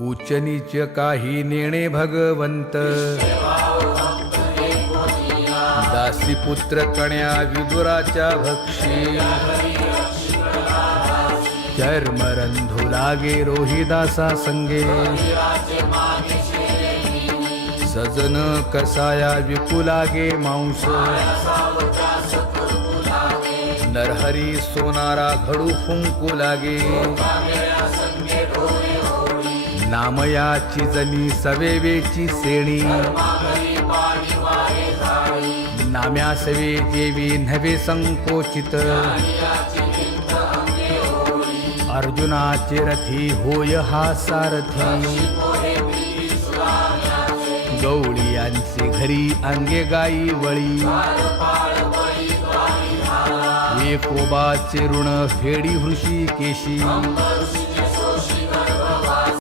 उच्च नीच काही नेणे भगवंत दासी पुत्र कण्या विदुराच्या भक्षी चर्मरंधू लागे रोहिदासा संगे सजन कसाया विपुलागे मांस नरहरी सोनारा घडू फुंकू लागे नामयाची जनी सवेवेची सेणी नाम्या सवे देवी नव्हे संकोचित अर्जुनाचे रथी होय हा सारथी गवळी यांचे घरी अंगे गाई वळी एकोबाचे ऋण फेडी हृषी केशी